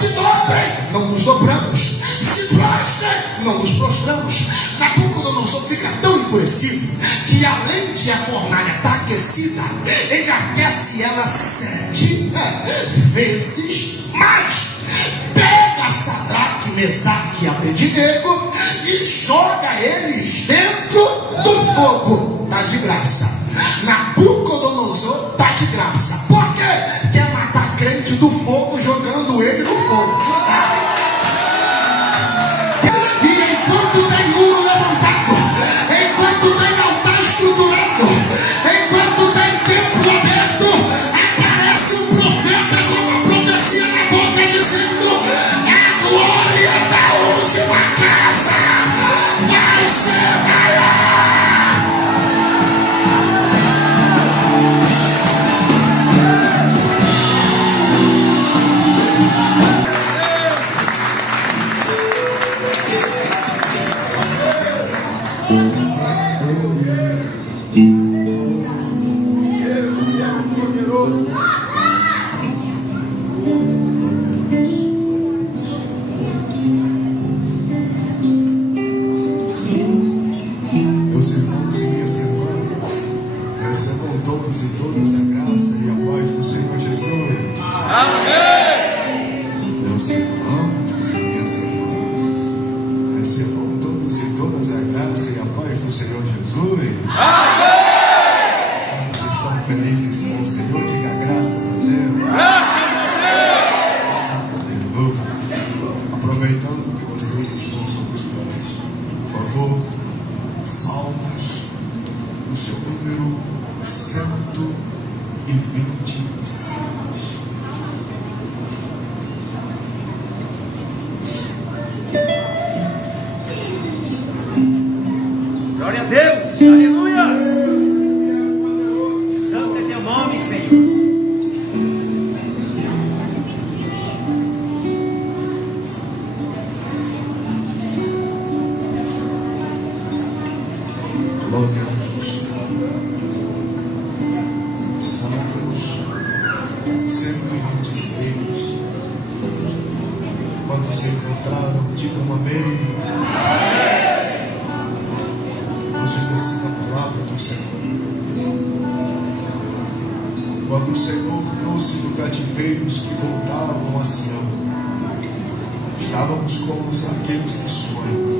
Se dobrem, não nos dobramos. Se prostrem, não nos prostramos. Nabucodonosor fica tão enfurecido que, além de a fornalha estar aquecida, ele aquece ela 7 vezes mais. Pega Sadraque, Mesaque e Abednego e joga eles dentro do fogo. Está de graça. Nabucodonosor está de graça. Por quê? Quer matar crente do fogo jogando ele no fogo. E enquanto tem muro levantado, enquanto tem altar estruturado, enquanto tem templo aberto, aparece um profeta com uma profecia na boca dizendo: a glória da última casa vai ser maior. Meus irmãos e minhas irmãs, recebam todos e todas a graça e a paz do Senhor Jesus. Amém! Meus irmãos e minhas irmãs, recebam todos e todas a graça e a paz do Senhor Jesus. Amém! Quantos estão felizes com o Senhor? Diga graças a Deus. Aleluia! Aproveitando que vocês estão sob os pés, por favor, Salmos, o seu número 126. Glória a Deus, aleluia. Santo é teu nome, Senhor. Glória a Deus. Salmos 126. Quantos encontraram, digam amém. Nos diz assim a palavra do Senhor. Quando o Senhor trouxe do cativeiro os que voltavam a Sião, estávamos como aqueles que sonham.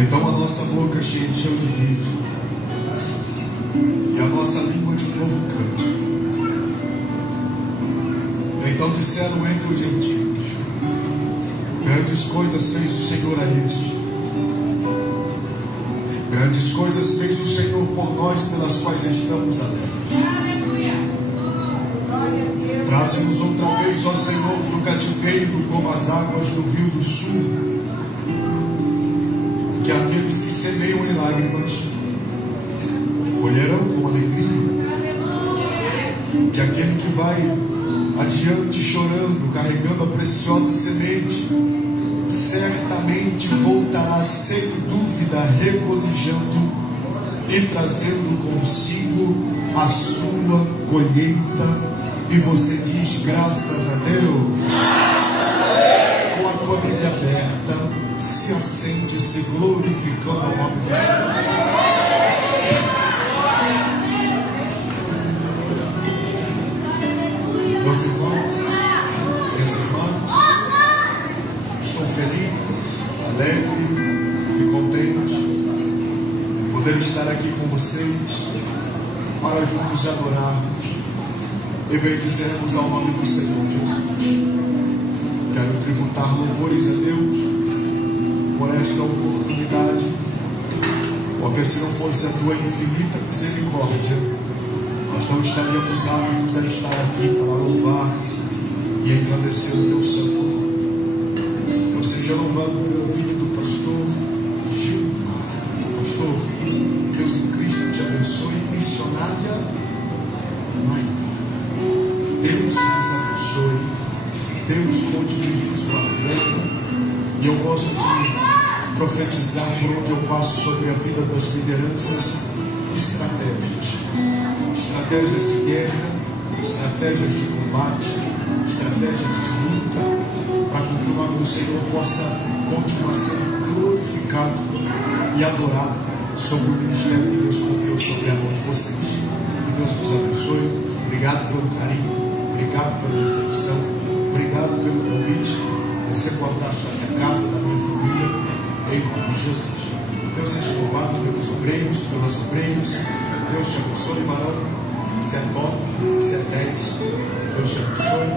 Então a nossa boca se encheu de riso e a nossa língua de um novo cântico. Então disseram entre os gentios: grandes coisas fez o Senhor a este. Grandes coisas fez o Senhor por nós, pelas quais estamos alegres. Traze-nos outra vez, ó Senhor, do cativeiro, como as águas do rio do sul. Que aqueles que semeiam em lágrimas colherão com alegria. Que aquele que vai adiante chorando, carregando a preciosa semente, certamente voltará sem dúvida, regozijando e trazendo consigo a sua colheita. E você diz graças a Deus. Com a tua Bíblia aberta, se assente, se glorificando o nome do Senhor. Meus irmãos, minhas irmãs, estou feliz, alegre e contente de poder estar aqui com vocês para juntos adorarmos e bendizermos ao nome do Senhor Jesus. Quero tributar louvores a Deus por esta oportunidade, porque se não fosse a tua infinita misericórdia, nós não estaríamos aptos a estar aqui para louvar e engrandecer o teu santo nome. Eu seja louvado pela vida do pastor Gilmar. Pastor, Deus em Cristo te abençoe, missionária Maitara. Deus nos abençoe, Deus continue vos guardando. E eu gosto de profetizar por onde eu passo sobre a vida das lideranças estratégias de guerra, estratégias de combate, estratégias de luta, para que o nome do Senhor possa continuar sendo glorificado e adorado sobre o ministério que Deus confiou sobre a mão de vocês. Que Deus vos abençoe. Obrigado pelo carinho, obrigado pela recepção, obrigado pelo convite. Receba o abraço da minha casa, da minha família, em nome de Jesus. Deus seja louvado pelos obreiros, pelas obreiras. Deus te abençoe, varão. Isso é top, isso é 10. Deus te abençoe.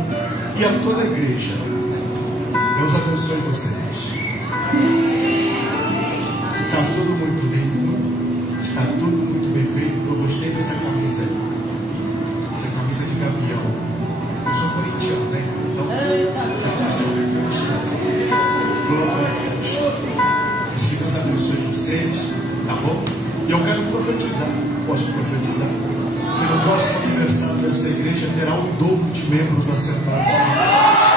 E a toda a igreja. Deus abençoe vocês. Está tudo muito lindo. Está tudo muito bem feito. Eu gostei dessa camisa aí. Essa camisa de gavião. Eu sou corintiano, né? Então, já gosto de ficar. Glória a Deus. Mas que Deus abençoe vocês. Tá bom? E eu quero profetizar. Posso profetizar? Que no próximo aniversário dessa igreja terá um dobro de membros assentados nessa.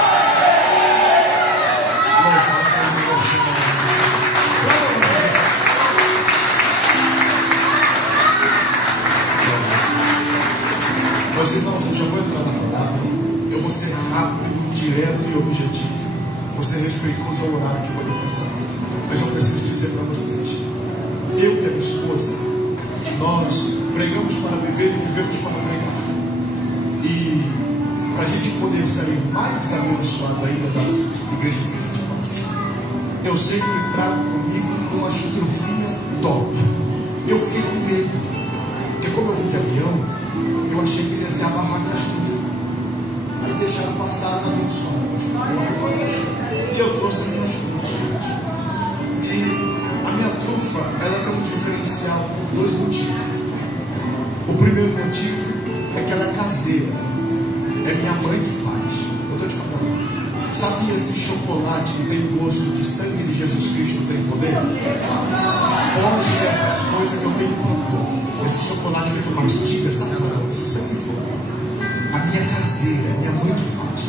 Meus irmãos, eu já vou entrar na palavra. Eu vou ser rápido, direto e objetivo. Vou ser respeitoso ao horário que foi me passado. Mas eu preciso dizer para vocês: eu e a minha esposa, nós pregamos para viver e vivemos para pregar. E para a gente poder sair mais abençoado ainda das igrejas que a gente passa, eu sempre trago comigo uma estrufinha top. Eu fiquei com medo, porque como eu vim de avião, eu achei que ele ia se amarrar na estufa, mas deixaram passar as abençoadas. E eu trouxe a minha estufa, gente. E a minha trufa, ela tem um diferencial por dois motivos. O primeiro motivo é que ela é caseira. É minha mãe que faz. Eu estou te falando. Sabia esse chocolate que tem gosto de sangue de Jesus Cristo tem poder? Foge dessas coisas que eu tenho pavor. Esse chocolate que tu mastiga, sabe? Sangue fogo. A minha é caseira, minha mãe que faz.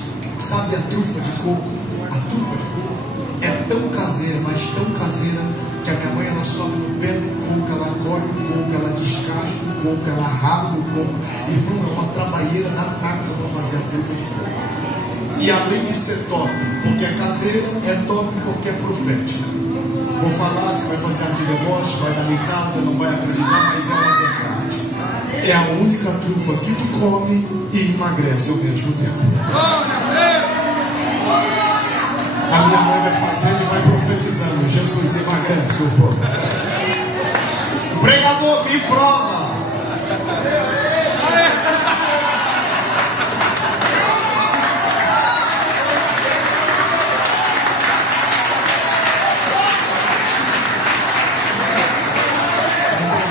Sabe a trufa de coco? A trufa de coco é tão caseira, mas tão caseira, que a minha mãe, ela sobe no pé do coco, ela colhe o coco, ela descasca o coco, ela rala o coco. Irmão, é uma trabalheira danada para fazer a trufa de coco. E além de ser top, porque é caseira, é top porque é profética. Vou falar, você vai fazer anti-deboche, vai dar risada, não vai acreditar, mas é uma verdade. É a única trufa que tu come e emagrece ao mesmo tempo. A minha mãe vai fazendo e vai profetizando. Jesus emagrece o povo. Pregador, me prova.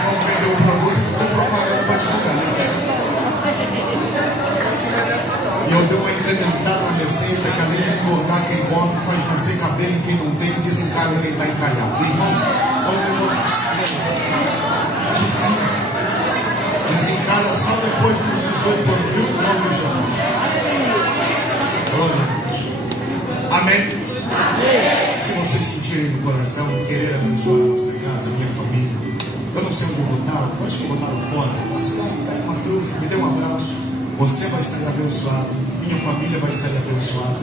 Vamos vender o produto e tem propaganda para divulgar. E eu dei uma incrementada na receita que além de engordar quem come, faz nascer cabelo em quem não tem, desencalha quem está encalhado. Irmão, é um negócio sério, difícil. Desencalha só depois dos 18 anos, viu? Em nome de Jesus. Glória a Deus. Amém? Amém. Se vocês sentirem no coração querer abençoar a nossa casa, a minha família, eu não sei onde votaram, pode que votaram fora, passe lá, pega uma trufa, me dê um abraço. Você vai sair abençoado, minha família vai sair abençoada,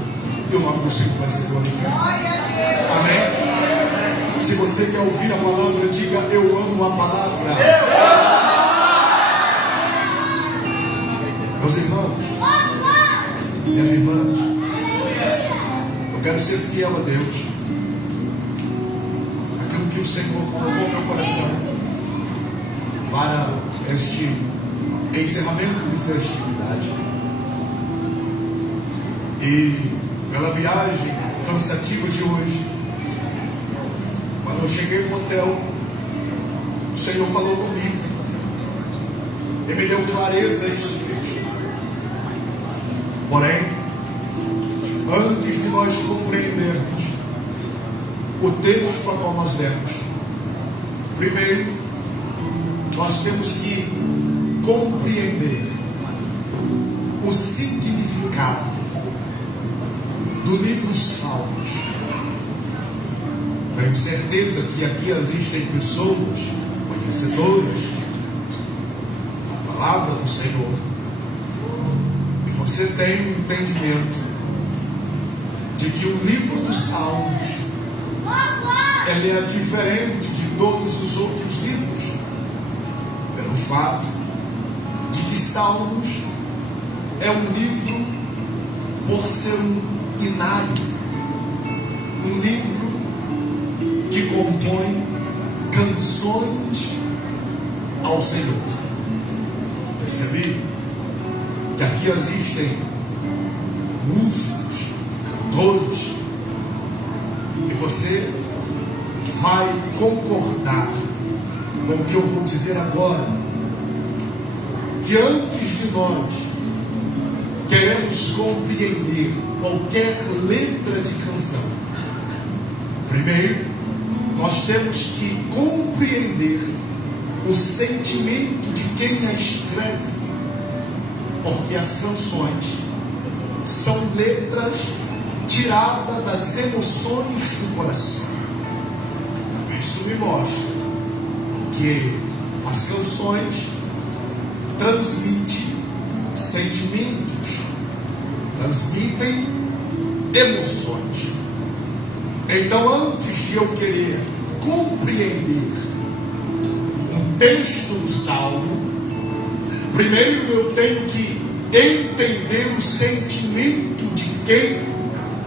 e o nome do Senhor vai ser glorificado. Amém? Se você quer ouvir a palavra, diga: eu amo a palavra. Meus irmãos, minhas irmãs, eu quero ser fiel a Deus. Aquilo que o Senhor colocou no meu coração para este encerramento de festividade. E pela viagem cansativa de hoje, quando eu cheguei no hotel, o Senhor falou comigo e me deu clareza a esse texto. Porém, antes de nós compreendermos o texto para qual nós demos, primeiro nós temos que compreender o significado do livro Salmos. Tenho certeza que aqui existem pessoas conhecedoras da palavra do Senhor, e você tem um entendimento de que o livro dos Salmos ele é diferente de todos os outros livros, pelo fato de que Salmos é um livro por ser um inário, um livro que compõe canções ao Senhor. Percebi que aqui existem músicos, cantores, e você vai concordar com o que eu vou dizer agora, que antes de nós queremos compreender qualquer letra de canção, primeiro nós temos que compreender o sentimento de quem a escreve, porque as canções são letras tiradas das emoções do coração. Isso me mostra que as canções transmitem sentimentos, transmitem emoções. Então, antes de eu querer compreender um texto do Salmo, primeiro eu tenho que entender o sentimento de quem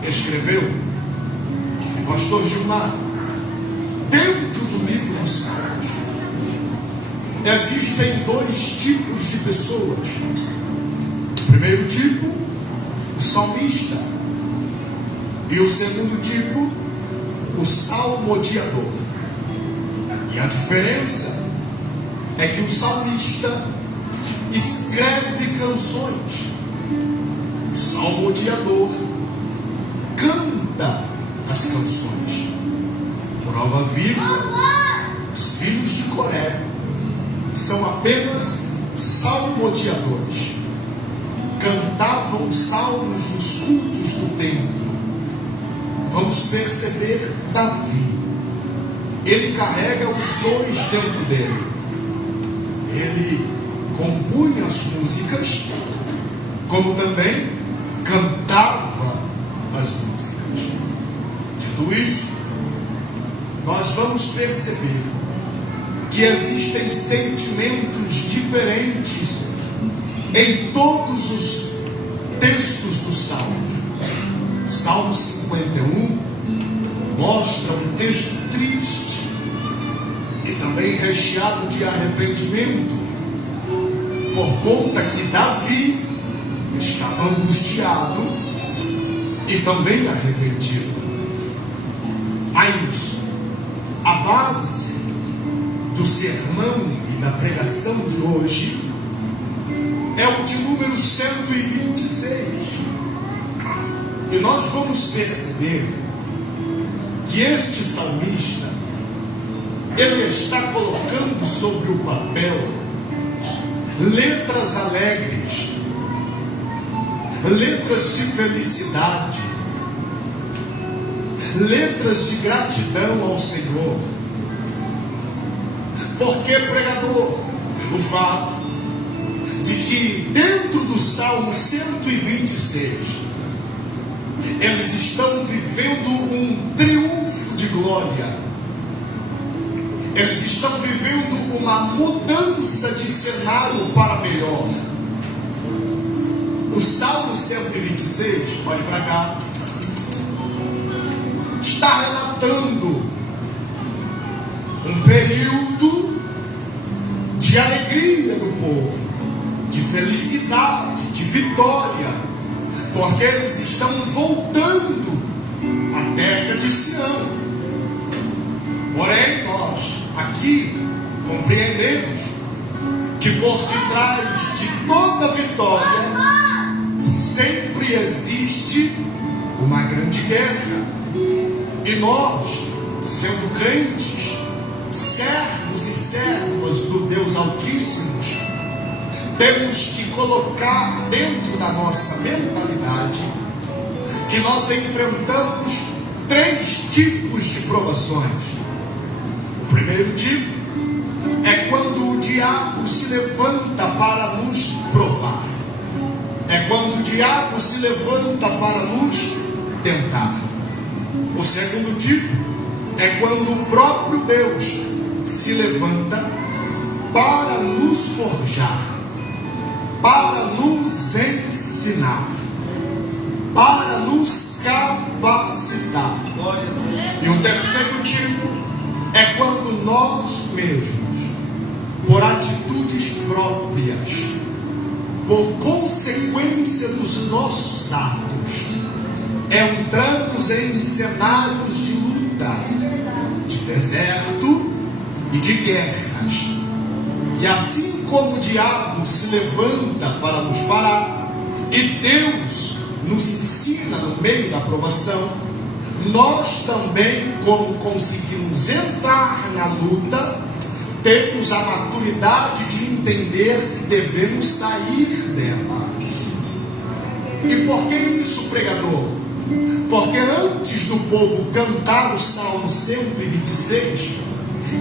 escreveu. E pastor Gilmar, dentro do livro dos Salmos existem dois tipos de pessoas. O primeiro tipo, o salmista, e o segundo tipo, o salmodiador. E a diferença é que o salmista escreve canções, o salmodiador canta as canções. Prova viva, os filhos de Coré são apenas salmodiadores. Cantavam salmos nos cultos do templo. Vamos perceber Davi. Ele carrega os dois dentro dele. Ele compunha as músicas, como também cantava as músicas. Dito isso, nós vamos perceber que existem sentimentos diferentes em todos os textos dos Salmos. Salmo 51 mostra um texto triste e também recheado de arrependimento, por conta que Davi estava angustiado e também arrependido. Mas a base do sermão e da pregação de hoje é o de número 126. E nós vamos perceber que este salmista, ele está colocando sobre o papel letras alegres, letras de felicidade, letras de gratidão ao Senhor. Por que, pregador? Pelo fato de que dentro do Salmo 126 eles estão vivendo um triunfo de glória. Eles estão vivendo uma mudança de cenário para melhor. O Salmo 126, olhe para cá, está relatando um período de alegria do povo, de felicidade, de vitória, porque eles estão voltando à terra de Sião. Porém, nós aqui compreendemos que por detrás de toda vitória sempre existe uma grande guerra. E nós, sendo crentes, servos e servas do Deus Altíssimo, temos que colocar dentro da nossa mentalidade que nós enfrentamos 3 tipos de provações. O primeiro tipo é quando o diabo se levanta para nos provar. é quando o diabo se levanta para nos tentar. O segundo tipo é quando o próprio Deus se levanta para nos forjar, para nos ensinar, para nos capacitar. E o terceiro tipo é quando nós mesmos, por atitudes próprias, por consequência dos nossos atos, entramos em cenários de luta, de deserto e de guerras. E assim como o diabo se levanta para nos parar, e Deus nos ensina no meio da provação, nós também, como conseguimos entrar na luta, temos a maturidade de entender que devemos sair dela. E por que isso, pregador? Porque antes do povo cantar o Salmo 126,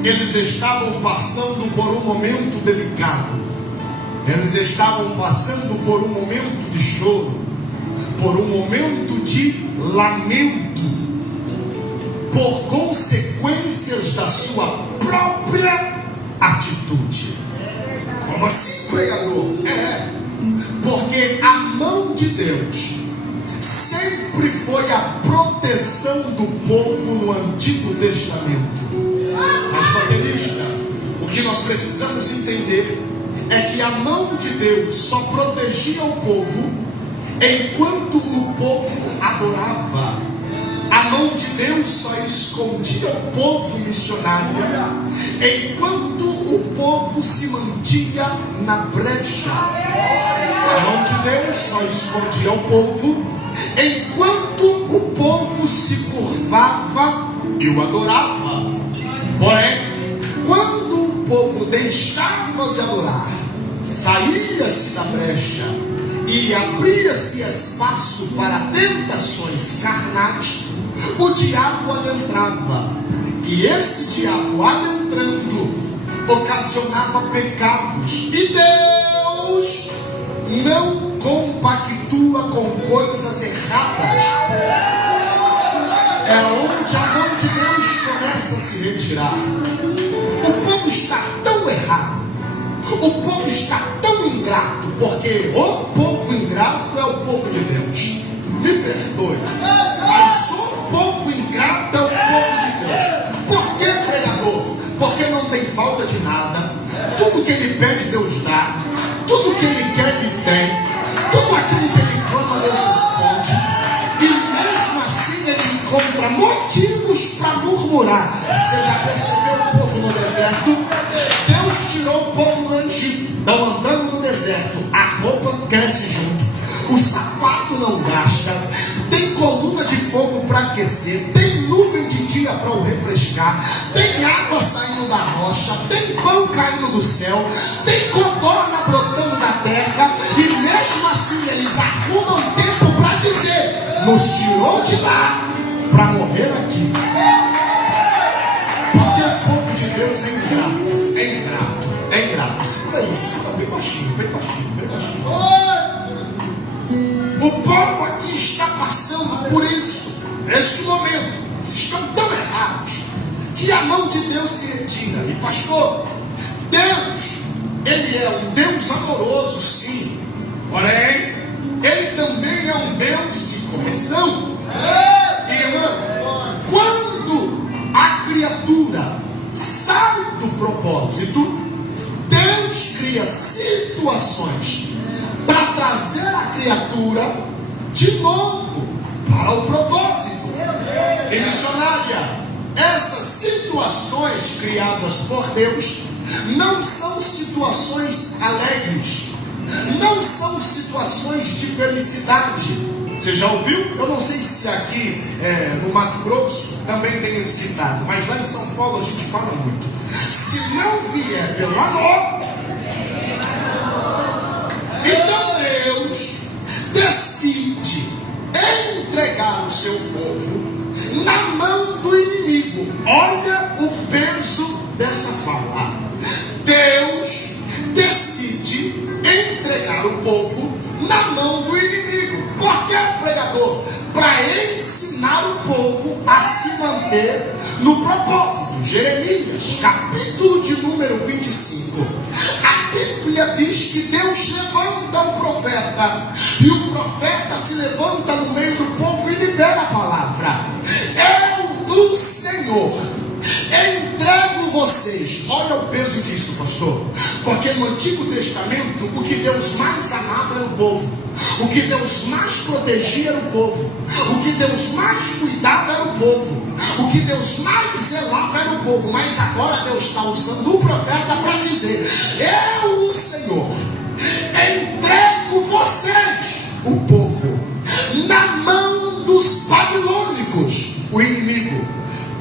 eles estavam passando por um momento delicado. Eles estavam passando por um momento de choro, por um momento de lamento, por consequências da sua própria atitude. Como assim, pregador? Porque a mão de Deus sempre foi a proteção do povo no Antigo Testamento. Mas, baterista, o que nós precisamos entender é que a mão de Deus só protegia o povo enquanto o povo adorava. A mão de Deus só escondia o povo missionário enquanto o povo se mantinha na brecha. A mão de Deus só escondia o povo enquanto o povo se curvava e o adorava. Porém, quando o povo deixava de adorar, saía-se da brecha e abria-se espaço para tentações carnais, o diabo adentrava. E esse diabo adentrando ocasionava pecados. E Deus não compactua com coisas erradas. É onde a mão de Deus começa a se retirar. O povo está tão errado, o povo está tão ingrato, porque o povo ingrato é o povo de Deus. Me perdoe, mas o povo ingrato é o povo de Deus. Por que, pregador? Porque não tem falta de nada. Tudo que ele pede, Deus dá. Tudo que ele quer, ele tem. Tudo aquilo que ele clama, Deus responde. E mesmo assim ele encontra motivos para murmurar. Você já percebeu o povo no deserto? Deus tirou o povo do Egito. Estão andando no deserto. A roupa cresce junto. O sapato não gasta. Tem coluna de fogo para aquecer. Tem nuvem de dia para o refrescar. Tem água saindo da rocha. Tem pão caindo do céu. Tem codorna brotando da terra. E mesmo assim eles arrumam tempo para dizer: nos tirou de lá para morrer aqui. Porque o povo de Deus é ingrato. É ingrato. É ingrato. Segura aí, segura bem baixinho, bem baixinho, bem baixinho. O povo aqui está passando por isso, neste momento. Vocês estão tão errados que a mão de Deus se retira. E pastor, Deus, ele é um Deus amoroso, sim. Porém, ele também é um Deus de correção. Irmã, quando a criatura sai do propósito, Deus cria situações para trazer a criatura de novo para o propósito. E missionária, essas situações criadas por Deus não são situações alegres, não são situações de felicidade. Você já ouviu? Eu não sei se aqui no Mato Grosso também tem esse ditado, mas lá em São Paulo a gente fala muito: se não vier pelo amor. Então Deus decide entregar o seu povo na mão do inimigo. Olha o peso dessa fala. Deus decide entregar o povo na mão do manter no propósito. Jeremias, capítulo de número 25. A Bíblia diz que Deus levanta um profeta, e o profeta se levanta no meio do povo e libera a palavra. Eu, o Senhor, entrego vocês. Olha o peso disso, pastor. Porque no Antigo Testamento, o que Deus mais amava era o povo. O que Deus mais protegia era o povo. O que Deus mais cuidava era o povo. O que Deus mais zelava era o povo. Mas agora Deus está usando o profeta para dizer: eu, o Senhor, entrego vocês, o povo, na mão dos babilônicos, o inimigo.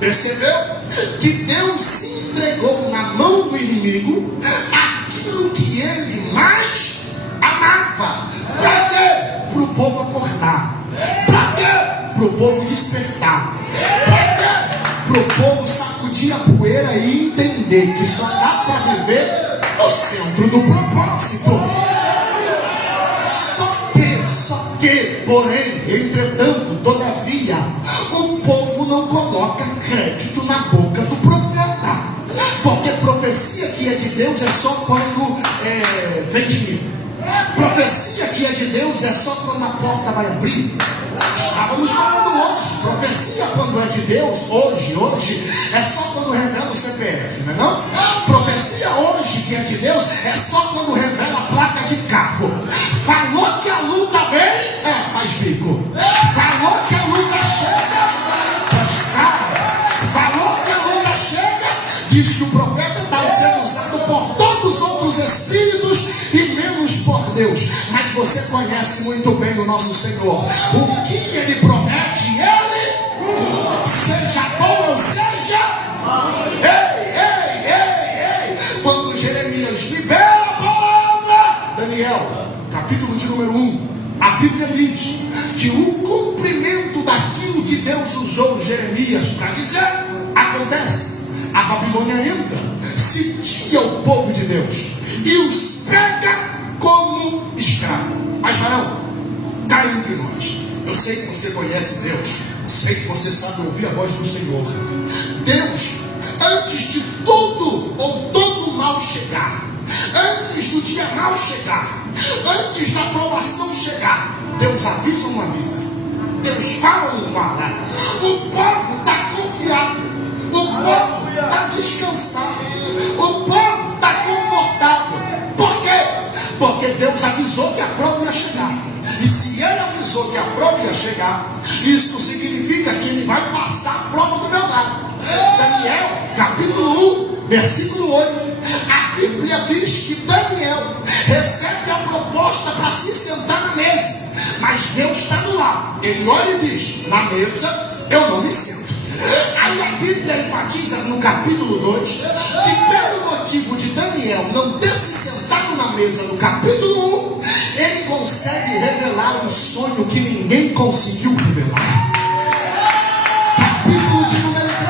Percebeu que Deus se entregou na mão do inimigo aquilo que ele mais amava. Para quê? Para o povo acordar. Para quê? Para o povo despertar. Para quê? Para o povo sacudir a poeira e entender que só dá para viver no centro do propósito. Só que, porém, entretanto, todavia, o povo não coloca crédito na boca do profeta. Porque profecia que é de Deus é só quando vem de mim. Profecia que é de Deus é só quando a porta vai abrir. Estávamos falando hoje. Profecia quando é de Deus, hoje, é só quando revela o CPF, não é não? Profecia hoje que é de Deus é só quando revela a placa de carro. Falou que a luta vem, faz bico. Falou que a luta chega, faz cara. Falou que a luta chega, diz que o profeta está sendo usado por todos os outros espíritos e menos por Deus. Mas você conhece muito bem o nosso Senhor. O que ele promete, ele, seja bom ou seja, ei, quando Jeremias libera a palavra, Daniel, capítulo de número 1, a Bíblia diz que o cumprimento daquilo que Deus usou Jeremias para dizer, acontece. A Babilônia entra, sitia o povo de Deus e os pega como escravo. Mas varão, cá entre nós, eu sei que você conhece Deus, sei que você sabe ouvir a voz do Senhor. Deus, antes de tudo ou todo mal chegar, antes do dia mal chegar, antes da provação chegar, Deus avisa ou não avisa? Deus fala ou não fala? O povo está confiado, o povo está descansado, o povo está confortável. Por quê? Porque Deus avisou que a prova ia chegar. E se ele avisou que a prova ia chegar, isso significa que ele vai passar a prova do meu lado. Daniel, capítulo 1, versículo 8. A Bíblia diz que Daniel recebe a proposta para se sentar na mesa. Mas Deus está do lado. Ele olha e diz: na mesa eu não me sento. Aí a Bíblia enfatiza no capítulo 2 que pelo motivo de Daniel não ter se sentado na mesa no capítulo 1, ele consegue revelar um sonho que ninguém conseguiu revelar. Capítulo de número 3,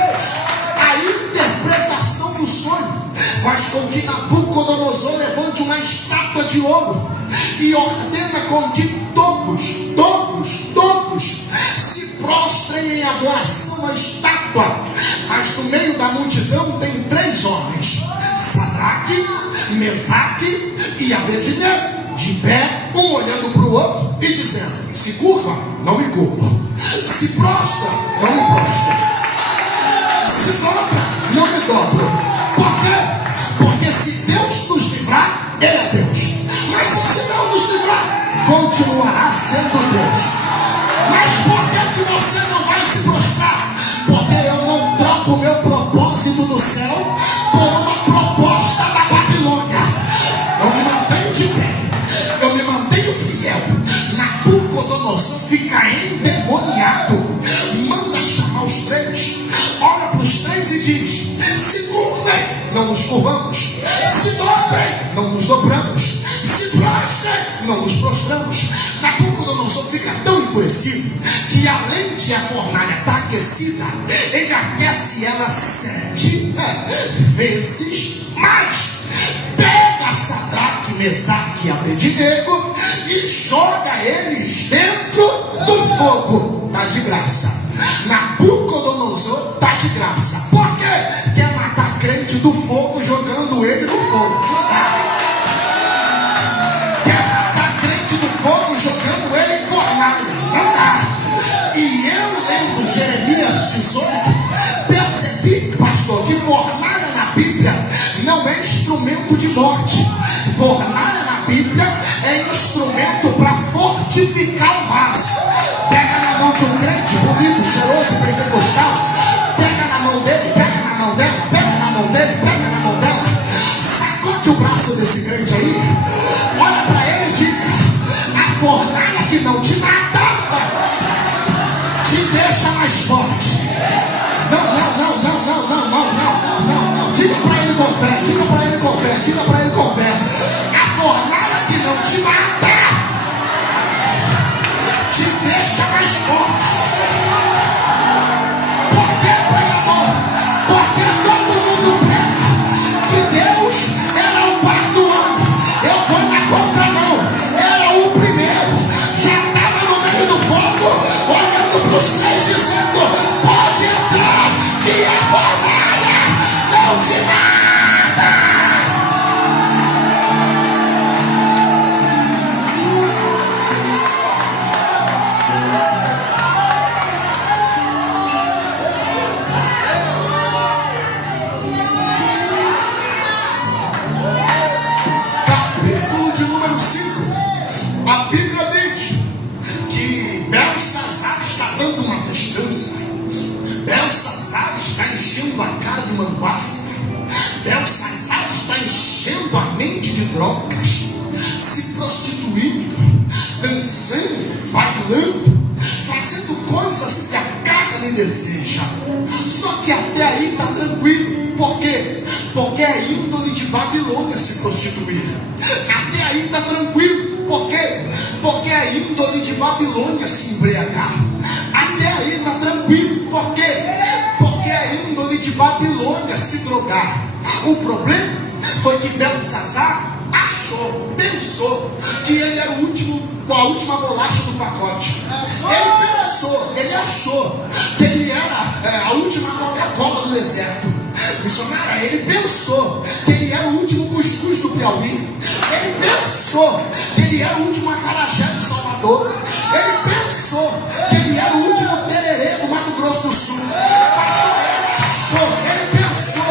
a interpretação do sonho faz com que Nabucodonosor levante uma estátua de ouro e ordena com que todos se prostrem em adoração à estátua. Mas no meio da multidão tem 3 homens: Sadraque, Mesaque e Abednego, de pé, um olhando para o outro e dizendo: se curva, não me curvo; se prostra, não me prostro; se dobra, não me dobro. Por quê? Porque se Deus nos livrar, ele é Deus. Mas se não nos livrar, continuará sendo Deus. Mas por que você não vai se prostrar? Porque eu não troco o meu propósito do céu por uma proposta da Babilônia. Eu me mantenho de pé, eu me mantenho fiel. Nabucodonosor fica endemoniado, manda chamar os 3, olha para os 3 e diz: se curvem, não nos curvamos; se dobrem, não nos dobramos; se prostrem, não nos prostramos. Nabucodonosor fica tão enfurecido que, além de a fornalha estar aquecida, ele aquece ela 7 vezes mais. Pega Sadraque, Mesaque e Abednego e joga eles dentro do fogo. Tá de graça. Nabucodonosor de graça. Por quê? Quer matar crente do fogo jogando ele no fogo. Não dá. Quer matar crente do fogo jogando ele em fornalha. Não dá. E eu, lendo Jeremias 18, percebi, pastor, que fornalha na Bíblia não é instrumento de morte. Fornalha na Bíblia é instrumento para fortificar o vaso. Pega na mão de um crente bonito, cheiroso, pentecostal. Pega na mão dele, pega na mão dela, pega na mão dele, pega na mão dela. Sacode o braço desse crente aí. Olha para ele e diga: a fornalha que não te mata te deixa mais forte. Não. Diga para ele com fé, diga para ele com fé, diga para ele com fé. A fornalha que não te mata te deixa mais forte. Por que, pregador? Porque todo mundo prega que Deus era o quarto homem. Eu fui na contramão, era o primeiro. Já estava no meio do fogo, olhando para os três, dizendo: pode entrar, que a fornalha não te mata. Capítulo de número 5. A Bíblia diz que Belsazar está dando uma festança. Belsazar está enchendo a cara de manguaça. Belsazar está enchendo a mente de drogas, se prostituindo, dançando, bailando, fazendo coisas que a carne deseja. Só que até aí está tranquilo. Por quê? Porque é índole de Babilônia se prostituir. Até aí está tranquilo. Por quê? Porque é índole de Babilônia se embriagar. Até aí está tranquilo. Por quê? Porque é índole de Babilônia se drogar. O problema foi que Belsazar pensou que ele era a última bolacha do pacote. Ele achou que ele era a última Coca-Cola do deserto. Missionário, ele pensou que ele era o último cuscuz do Piauí. Ele pensou que ele era o último acarajé de Salvador. Ele pensou que ele era o último tererê do Mato Grosso do Sul. Pastor, ele pensou.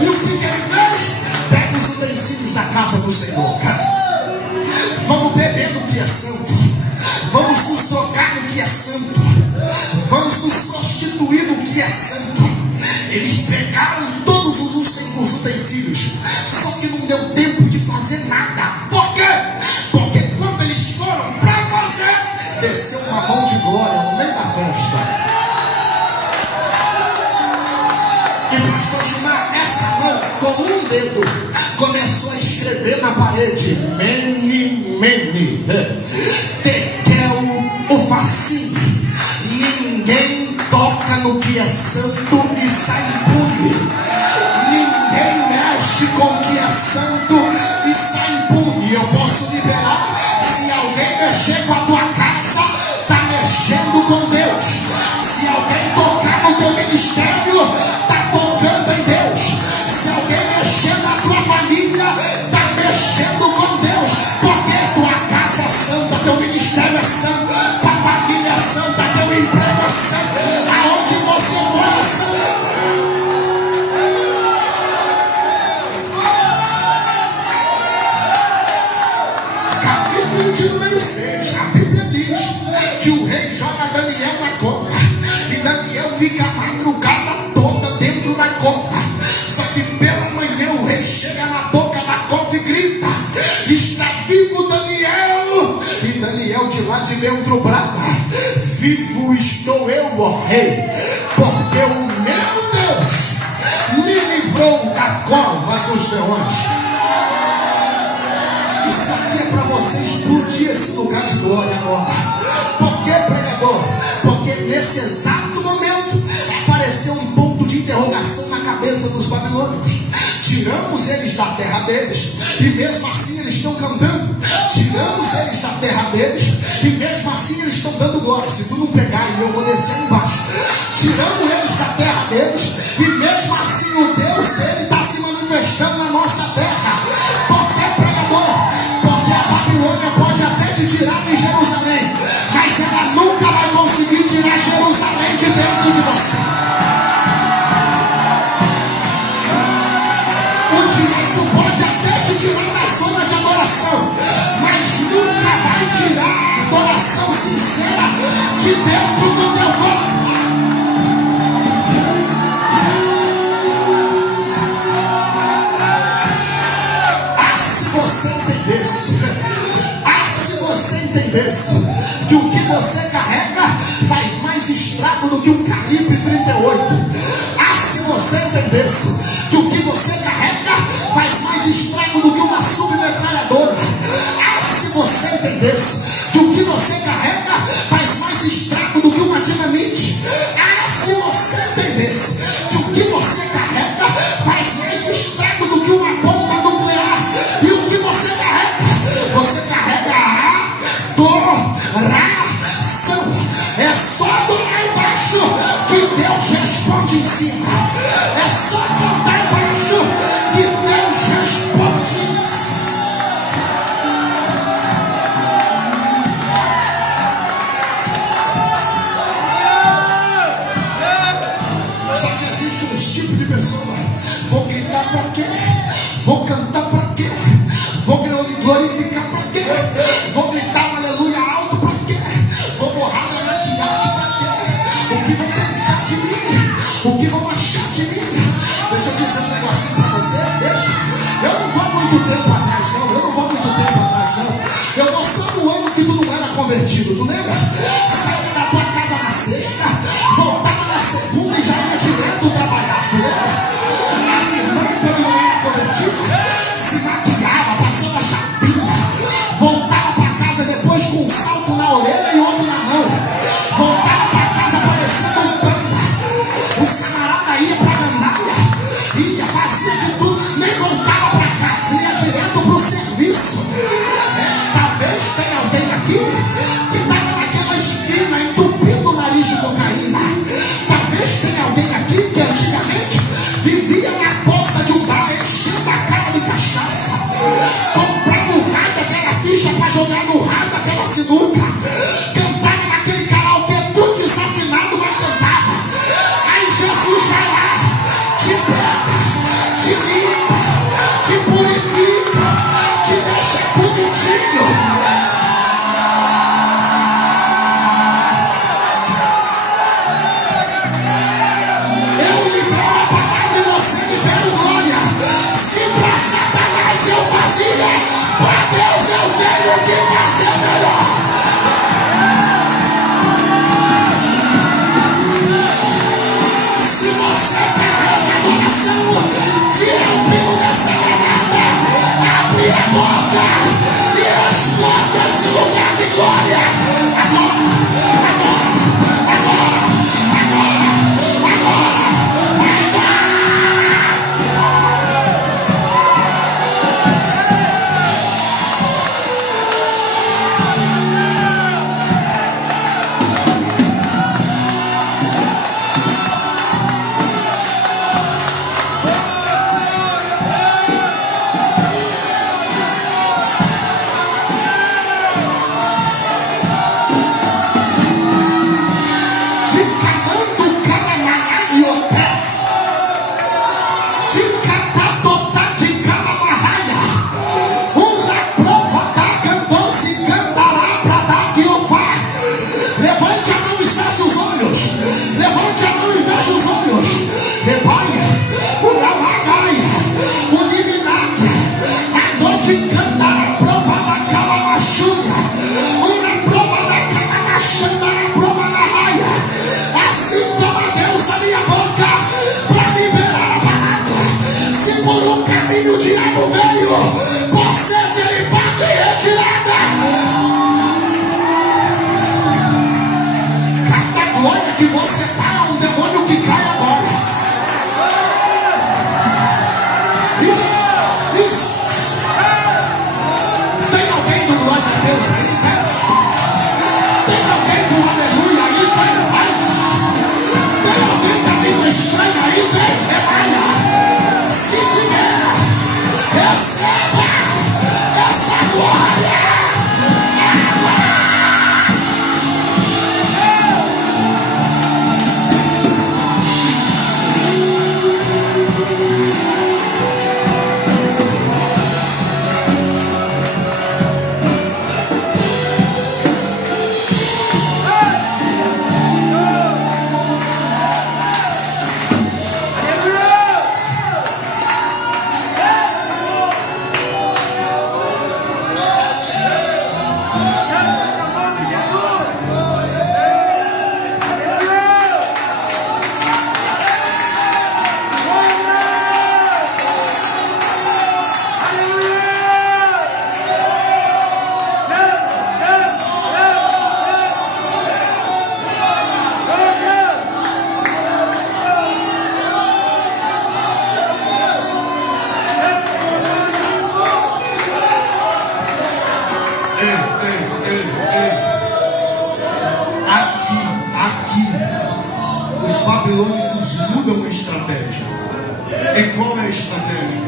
E o que ele fez? Pega os utensílios da casa do Senhor. Vamos beber no que é santo. Vamos nos trocar no que é santo. Vamos nos prostituir no que é santo. Eles pegaram todos os utensílios, só que não deu tempo de fazer nada. Por quê? Porque quando eles foram para fazer, desceu uma mão de glória no meio da festa. E pastor Gilmar, essa mão com um dedo começou a escrever na parede: Mene, Mene, Tekel, Ufacim. Ninguém toca no que é santo e sai impune. Ninguém mexe com o que é santo e sai impune. Eu posso liberar: se alguém mexer com a tua casa, está mexendo com Deus. Se alguém tocar no teu ministério, está tocando em Deus. Se alguém mexer na tua família, está mexendo com Deus. Porque tua casa é santa, teu ministério é santo, tua família é santa, teu emprego é santo, aonde você for é santo. Capítulo de número 6. A Bíblia diz que o rei joga Daniel na cova, e Daniel fica a madrugada toda dentro da cova. Só que pela manhã o rei chega na boca da cova e grita: está vivo Daniel! E Daniel de lá de dentro brava: vivo estou eu, ó rei, porque o meu Deus me livrou da cova dos leões. Isso aqui é para você explodir esse lugar de glória agora. Por que, pregador? Porque nesse exato momento apareceu um ponto de interrogação na cabeça dos babilônicos. Tiramos eles da terra deles, e mesmo assim eles estão cantando. Tiramos eles da terra deles, e mesmo assim eles estão dando glória. Se tu não pegar, eu vou descer embaixo. Tiramos eles da terra deles, entendesse que o que você carrega faz mais estrago do que um calibre 38. Se você entendesse que o que você carrega faz mais estrago do que uma submetralhadora. Se você entendesse que o que você carrega faz mais estrago do que uma dinamite. Se você entendesse que o que você carrega faz mais estrago do que uma bomba nuclear. E o que você carrega? Você carrega a adoração. É só adorar embaixo que Deus responde em cima. É só cantar embaixo que Deus responde em cima. Só que existe uns tipos de pessoa. Vou gritar pra quê? Vou cantar pra quê? Vou glorificar pra quê? Vou gritar um aleluia alto pra quê? Vou borrar minha maquiagem pra quê? O que vão pensar de mim? O que vão achar de mim? Deixa eu dizer um negocinho pra você. Deixa. Eu não vou muito tempo atrás, não. Eu vou só no ano que tu não era convertido. Tu lembra? Saia da tua casa na sexta, voltava na segunda e já ia direto trabalhar. Tu lembra? As irmãs, quando não era convertido, se maquiava, passava chapinha, voltava pra casa depois com um salto na orelha e outro na mão. Voltava pra casa parecendo um panda. Os camaradas iam pra gandaia, fazia de tudo, nem voltava pra casa, ia direto pro serviço. Talvez tenha alguém aqui que estava naquela esquina entupindo o nariz de cocaína. Talvez tenha alguém aqui que antigamente vivia na porta de um bar enchendo a cara de cachaça, comprava no rádio aquela ficha para jogar no rádio aquela sinuca, cantava naquele karaokê tudo desafinado, mas cantava. Aí Jesus vai lá, te pega, te limpa, te purifica, te deixa bonitinho. Eu libero a palavra e você libera o glória. Se pra Satanás eu fazia, pra Deus eu tenho que fazer melhor. Se você carrega adoração, tira o pino dessa granada, abre a boca e explode esse lugar de glória. Agora, agora, agora, agora, agora, agora. Levante a mão e feche os olhos. Levante a mão e feche os olhos. Rebaia, o Lamagaia, o Liminaca, a noite canta a prova da Calamachunha, uma prova da Calamachunha, a prova da raia. Assim toma Deus a minha boca para liberar a palavra. Se por um caminho o diabo veio, você ele bate e retirada. Glória que você para um demônio que cai agora. Isso. Tem alguém do glória a Deus aí? Tem alguém do aleluia aí? Tem mais. Tem alguém da língua estranha aí? Tem mais. Se tiver, receba. babilônicos mudam a estratégia. E qual é a estratégia?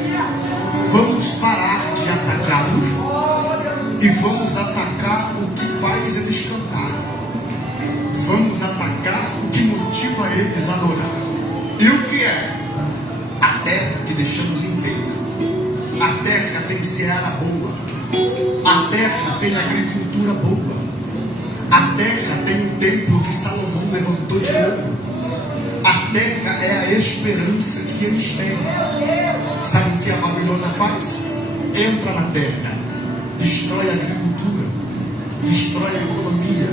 Vamos parar de atacá-los e vamos atacar o que faz eles cantar. Vamos atacar o que motiva eles a adorar. E o que é? A terra que deixamos inteira. A terra tem seara boa. A terra tem agricultura boa. A terra tem o templo que Salomão levantou de ouro. A terra é a esperança que eles têm. Sabe o que a Babilônia faz? Entra na terra, destrói a agricultura, destrói a economia,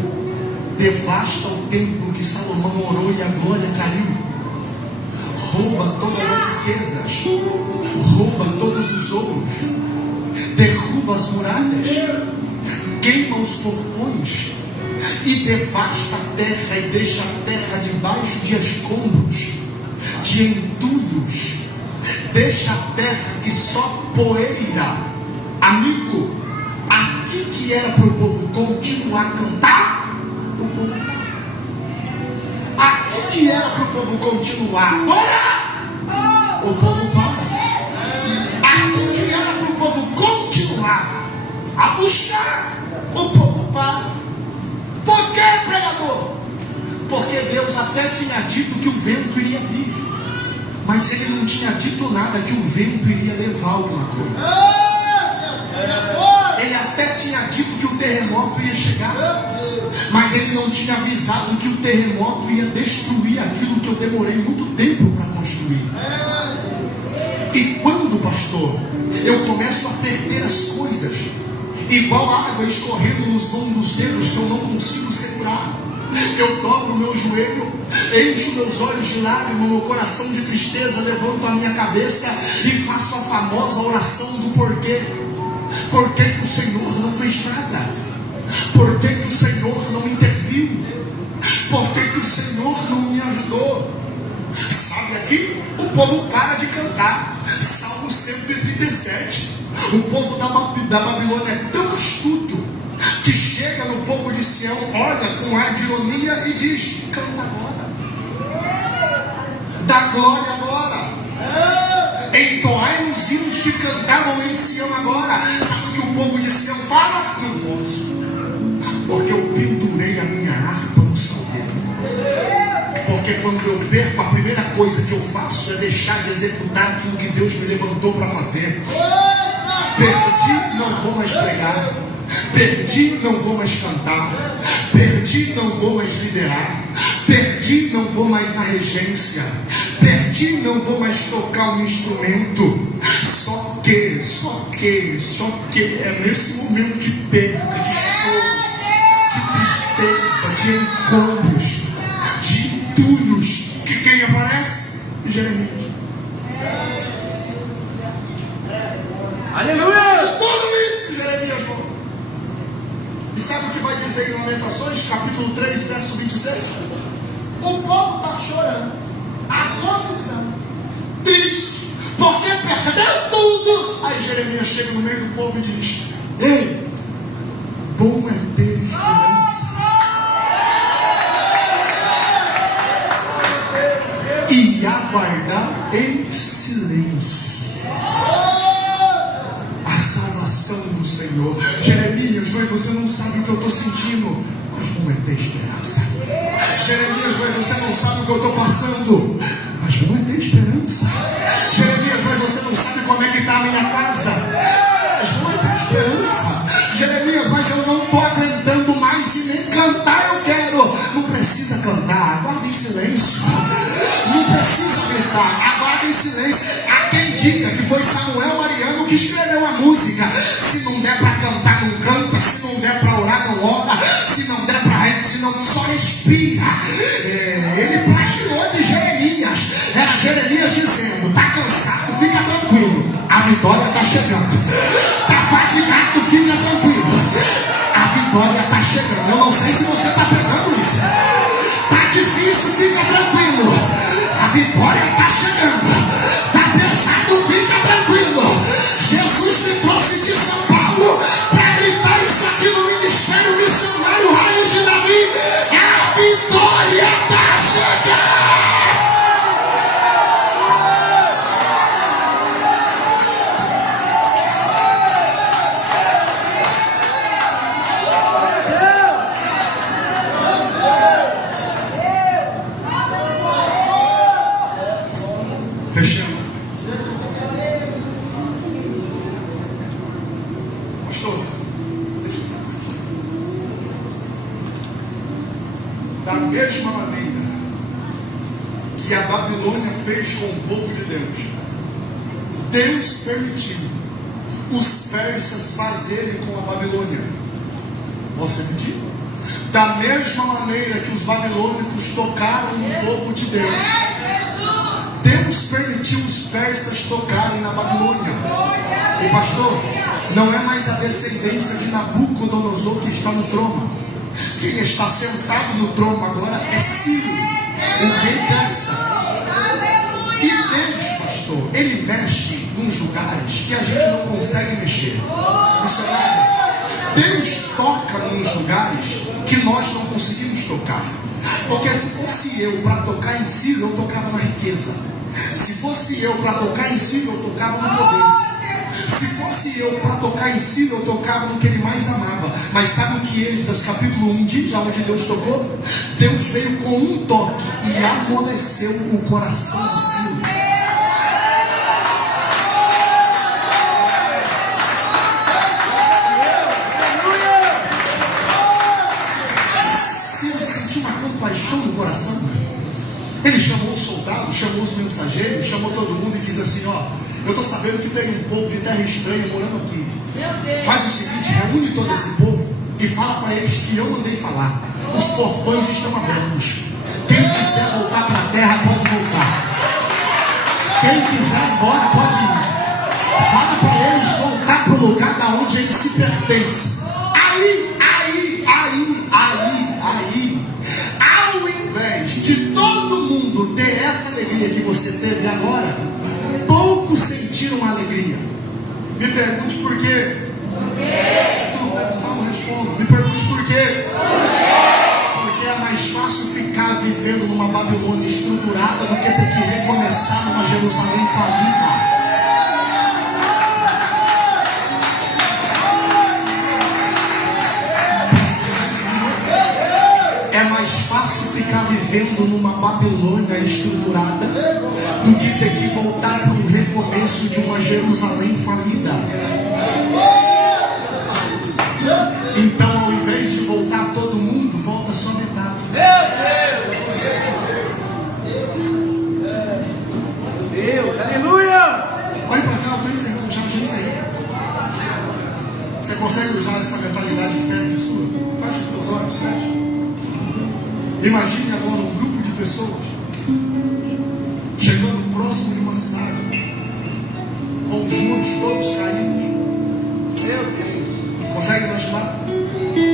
devasta o templo que Salomão orou e a glória caiu, rouba todas as riquezas, rouba todos os ouros, derruba as muralhas, queima os portões e devasta a terra e deixa a terra debaixo de escombros, de entulhos, deixa a terra que só poeira. Amigo, aqui que era para o povo continuar a cantar, o povo para. Aqui que era para o povo continuar a adorar, o povo para. Aqui que era para o povo continuar a buscar, o povo para. Por que, pregador? Porque Deus até tinha dito que o vento iria vir, mas Ele não tinha dito nada que o vento iria levar alguma coisa. Ele até tinha dito que o terremoto ia chegar, mas Ele não tinha avisado que o terremoto ia destruir aquilo que eu demorei muito tempo para construir. E quando, pastor, eu começo a perder as coisas, igual água escorrendo nos vãos dos dedos que eu não consigo segurar, eu dobro o meu joelho, encho meus olhos de lágrima, meu coração de tristeza, levanto a minha cabeça e faço a famosa oração do porquê. Por que que o Senhor não fez nada? Por que que o Senhor não interviu? Por que que o Senhor não me ajudou? Sabe aqui? O povo para de cantar. Salmo 137. O povo da Babilônia é tão astuto que chega no povo de Sião, olha com ar de ironia e diz: canta agora, dá glória agora, entoai os hinos que cantavam em Sião agora. Sabe o que o povo de Sião fala? Não posso, porque eu pendurei a minha harpa no salgueiro. Porque quando eu perco, a primeira coisa que eu faço é deixar de executar aquilo que Deus me levantou para fazer. Perdi, não vou mais pregar. Perdi, não vou mais cantar. Perdi, não vou mais liderar. Perdi, não vou mais na regência. Perdi, não vou mais tocar um instrumento. Só que é nesse momento de perda, de choro, de tristeza, de encontros, de entulhos, que quem aparece? Jeremias. Aleluia! Tudo isso, Jeremias volta. E sabe o que vai dizer em Lamentações, capítulo 3, verso 26? O povo está chorando, agonizando, triste, porque perdeu tudo. Aí Jeremias chega no meio do povo e diz: ei, bom é ter esperança e aguardar em silêncio a salvação do Senhor. Jeremias, mas você não sabe o que eu estou sentindo. Mas não é ter esperança. Jeremias, mas você não sabe o que eu estou passando. Mas não é ter esperança. Jeremias, mas você não sabe como é que está a minha casa. Mas não é ter esperança. Jeremias, mas eu não estou aguentando mais e nem cantar eu quero. Não precisa cantar, aguarda em silêncio. Não precisa gritar, aguarda em silêncio. Há quem diga que foi Samuel Mariano que escreveu a música. Se não der para cantar, não canta. Se não der para orar, não ora. Se não der para se não só respira. Ele plagiou de Jeremias. Era Jeremias dizendo: tá cansado, fica tranquilo, a vitória está chegando. Tá fatigado, fica tranquilo, a vitória está chegando. Eu não sei se você está pegando isso. Tá difícil, fica tranquilo, a vitória está chegando. Tá pesado, fica tranquilo. Jesus me trouxe de São Paulo para gritar isso aqui no ministério missionário Raios de Davi. A vitória está chegando. que a Babilônia fez com o povo de Deus. Deus permitiu os persas fazerem com a Babilônia. Posso repetir? Da mesma maneira que os babilônicos tocaram no povo de Deus, Deus permitiu os persas tocarem na Babilônia. E pastor, não é mais a descendência de Nabucodonosor que está no trono. Quem está sentado no trono agora é Ciro, o rei persa. E Deus, pastor, Ele mexe nos lugares que a gente não consegue mexer. Missionário, Deus toca nos lugares que nós não conseguimos tocar. Porque se fosse eu para tocar em Ciro, eu tocava na riqueza. Se fosse eu para tocar em Ciro, eu tocava no poder. Se fosse eu para tocar em Ciro, eu tocava no que ele mais amava. Mas sabe o que Êxodo capítulo 1 diz, onde Deus tocou? Deus veio com um toque e amoleceu o coração de Ciro. Ciro sentiu uma compaixão no coração. Ele chamou os soldados, chamou os mensageiros, chamou todo mundo e diz assim: ó, eu estou sabendo que tem um povo de terra estranha morando aqui. Faz o seguinte, reúne todo esse povo e fala para eles que eu mandei falar. Os portões estão abertos. Quem quiser voltar para a terra pode voltar. Quem quiser ir embora pode ir. Fala para eles voltar para o lugar da onde eles se pertencem. Ao invés de todo mundo ter essa alegria que você teve agora, poucos sentiram a alegria. Me pergunte por quê. Se tu não perguntar, eu respondo. Me pergunte por quê. Porque é mais fácil ficar vivendo numa Babilônia estruturada do que ter que recomeçar numa Jerusalém falida. É mais fácil ficar vivendo numa Babilônia estruturada do que ter que voltar para o recomeço de uma Jerusalém falida. Então, ao invés de voltar todo mundo, volta só metade. Deus, aleluia! Olha para cá, eu estou encerrando, já encerrei. Você consegue usar essa mentalidade fértil sua? Fecha os teus olhos, fecha. Imagine agora um grupo de pessoas chegando próximo de uma cidade, com os muros todos caídos. Meu Deus! Consegue imaginar?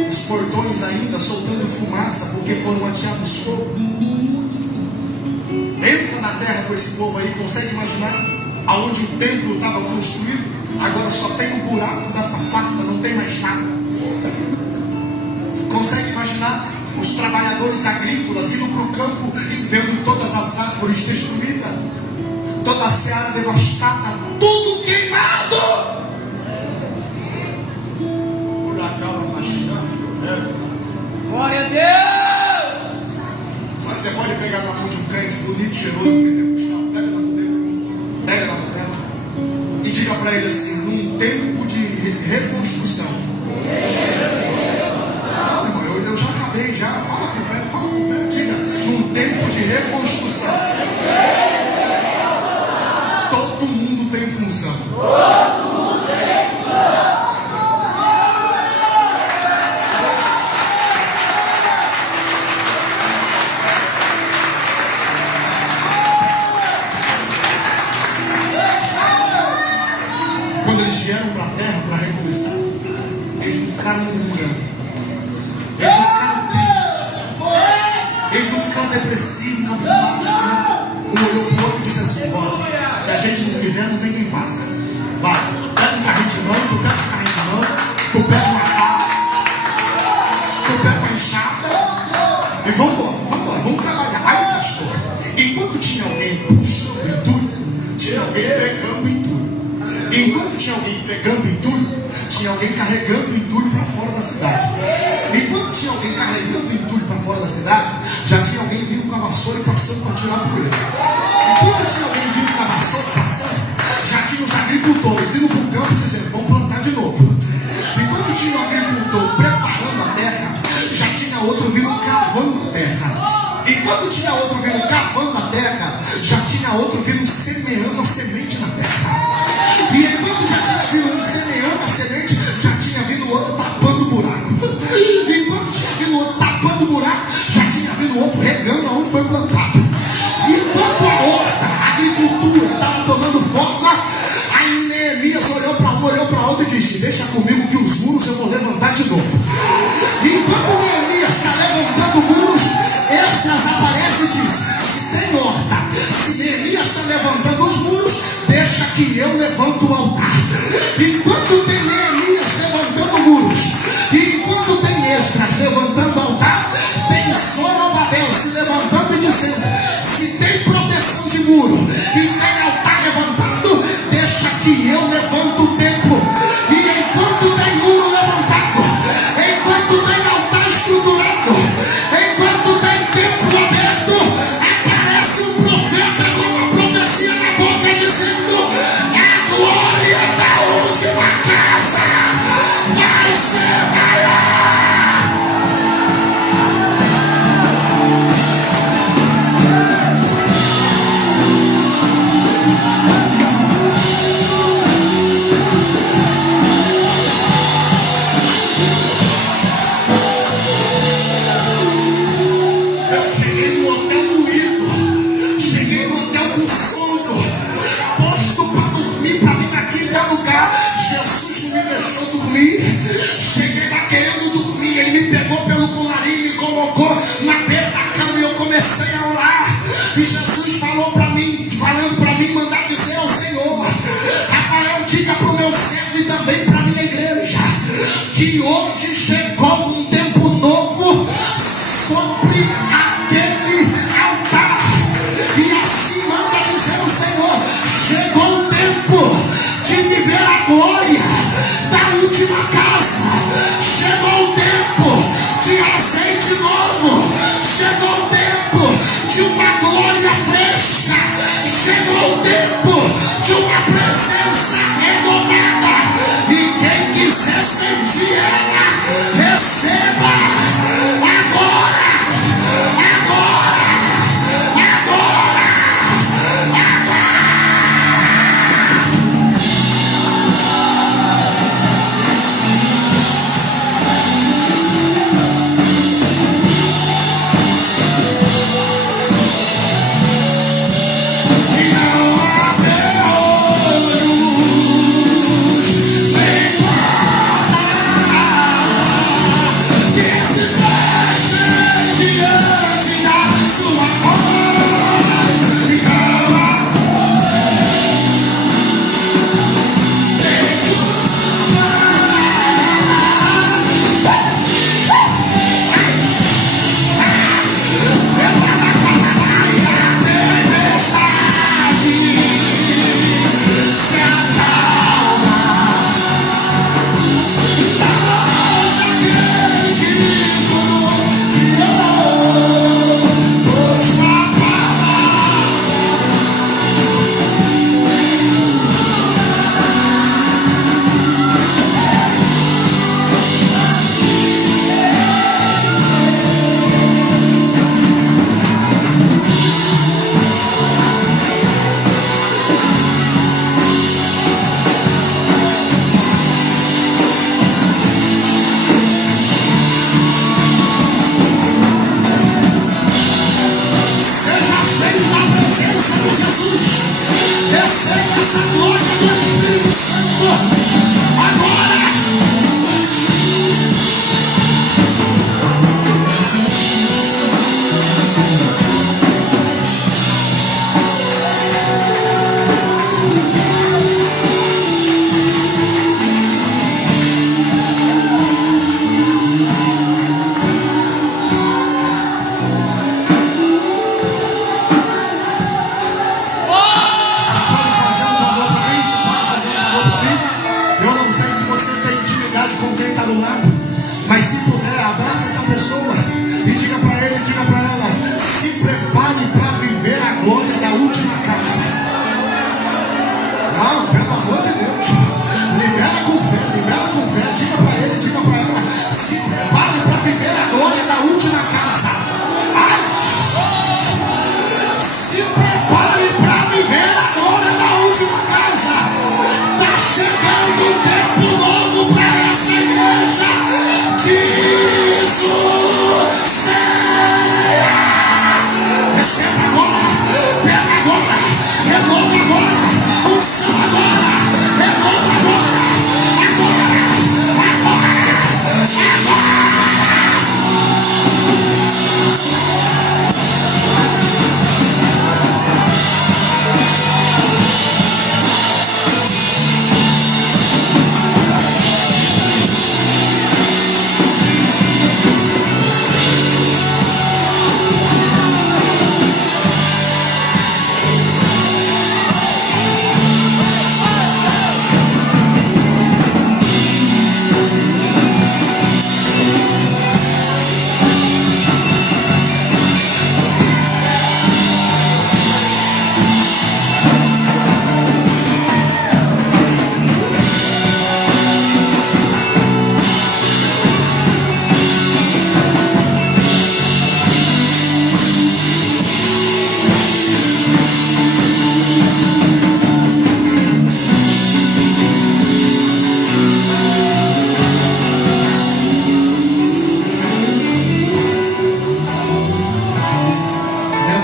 Os portões ainda soltando fumaça porque foram ateados fogo. Entra na terra com esse povo aí. Consegue imaginar? Aonde o templo estava construído, agora só tem um buraco da sapata, não tem mais nada. Consegue imaginar os trabalhadores agrícolas indo para o campo e vendo todas as árvores destruídas, toda a seara devastada, tudo queimado? Por acaba baixando. Glória a Deus! Só que você pode pegar na mão de um crente bonito, cheiroso, pentecostal, pega na mão dele, pega na mão dela e diga para ele assim: num tempo de reconstrução. Eu já acabei, já. Fala com fé. Diga, num tempo de reconstrução, todo mundo tem função. Quando eles vieram para a terra para recomeçar, eles não ficaram murmurando. Eles não ficaram tristes. Eles não ficaram depressivos, cabisbaixos. Um olhou para o outro e disse assim: bora, se a gente não fizer, não tem quem faça. Vai, pega um carrinho de mão, tu pega um carrinho de mão, tu pega uma pá, tu pega uma enxada e vamos trabalhar. Aí, pastor, enquanto tinha alguém puxando entulho, tinha alguém pegando entulho. Enquanto tinha alguém pegando entulho, tinha alguém carregando entulho para fora da cidade. Enquanto tinha alguém carregando entulho para fora da cidade, já tinha alguém vindo com a vassoura e passando para tirar poeira. Enquanto tinha alguém vindo com a vassoura passando, já tinha os agricultores indo para o campo dizendo: vamos plantar de novo. Enquanto tinha o agricultor preparando a terra, já tinha outro vindo cavando a terra. Enquanto tinha outro vindo cavando a terra, disse: deixa comigo que os muros eu vou levantar de novo. Enquanto Neemias está levantando muros, Esdras aparece e diz: se tem horta, se Neemias está levantando os muros, deixa que eu levanto o altar. Enquanto tem Neemias levantando muros, e enquanto tem Esdras levantando o altar, tem Zorobabel se levantando e dizendo: se tem proteção de muro e tem altar levantado, deixa que eu levanto o templo. E enquanto tem muro levantado, enquanto tem altar estruturado, enquanto tem templo aberto, aparece um profeta com uma profecia na boca dizendo: a glória da última casa vai ser maior. Eu cheguei no hotel doído, cheguei no hotel com sono, posto para dormir, para vir aqui em tal lugar. Jesus não me deixou dormir. Cheguei lá querendo dormir, ele me pegou pelo colarinho, me colocou na beira da cama e eu comecei a orar. E Jesus falou para mim, falando para mim, mandar dizer ao Senhor: Rafael, diga para o meu servo e também para a minha igreja, que hoje chegou um tempo novo sobre aquele altar. E assim manda dizer o Senhor: chegou o tempo de viver a glória da última casa. Chegou o tempo de azeite novo. Chegou o tempo de uma glória fresca. Chegou o tempo de uma presença renovada. E quem quiser sentir ela, receba agora, agora, agora, agora. E não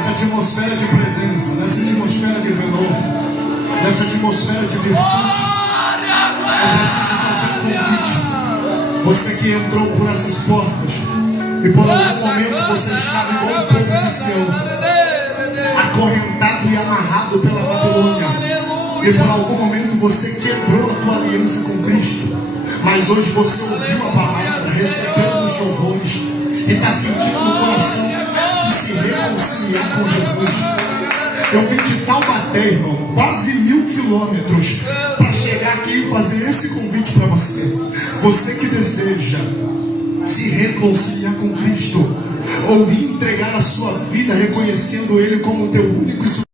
nessa atmosfera de presença, nessa atmosfera de renovo, nessa atmosfera de virtude, eu preciso fazer um convite. Você que entrou por essas portas e por algum momento você estava igual o povo de Sião, acorrentado e amarrado pela Babilônia, e por algum momento você quebrou a tua aliança com Cristo, mas hoje você ouviu a palavra, recebeu os louvores e está sentindo no coração de se reconciliar com Jesus. Eu vim de Taubaté, irmão, quase 1000 quilômetros para chegar aqui e fazer esse convite para você. Você que deseja se reconciliar com Cristo ou entregar a sua vida reconhecendo Ele como teu único e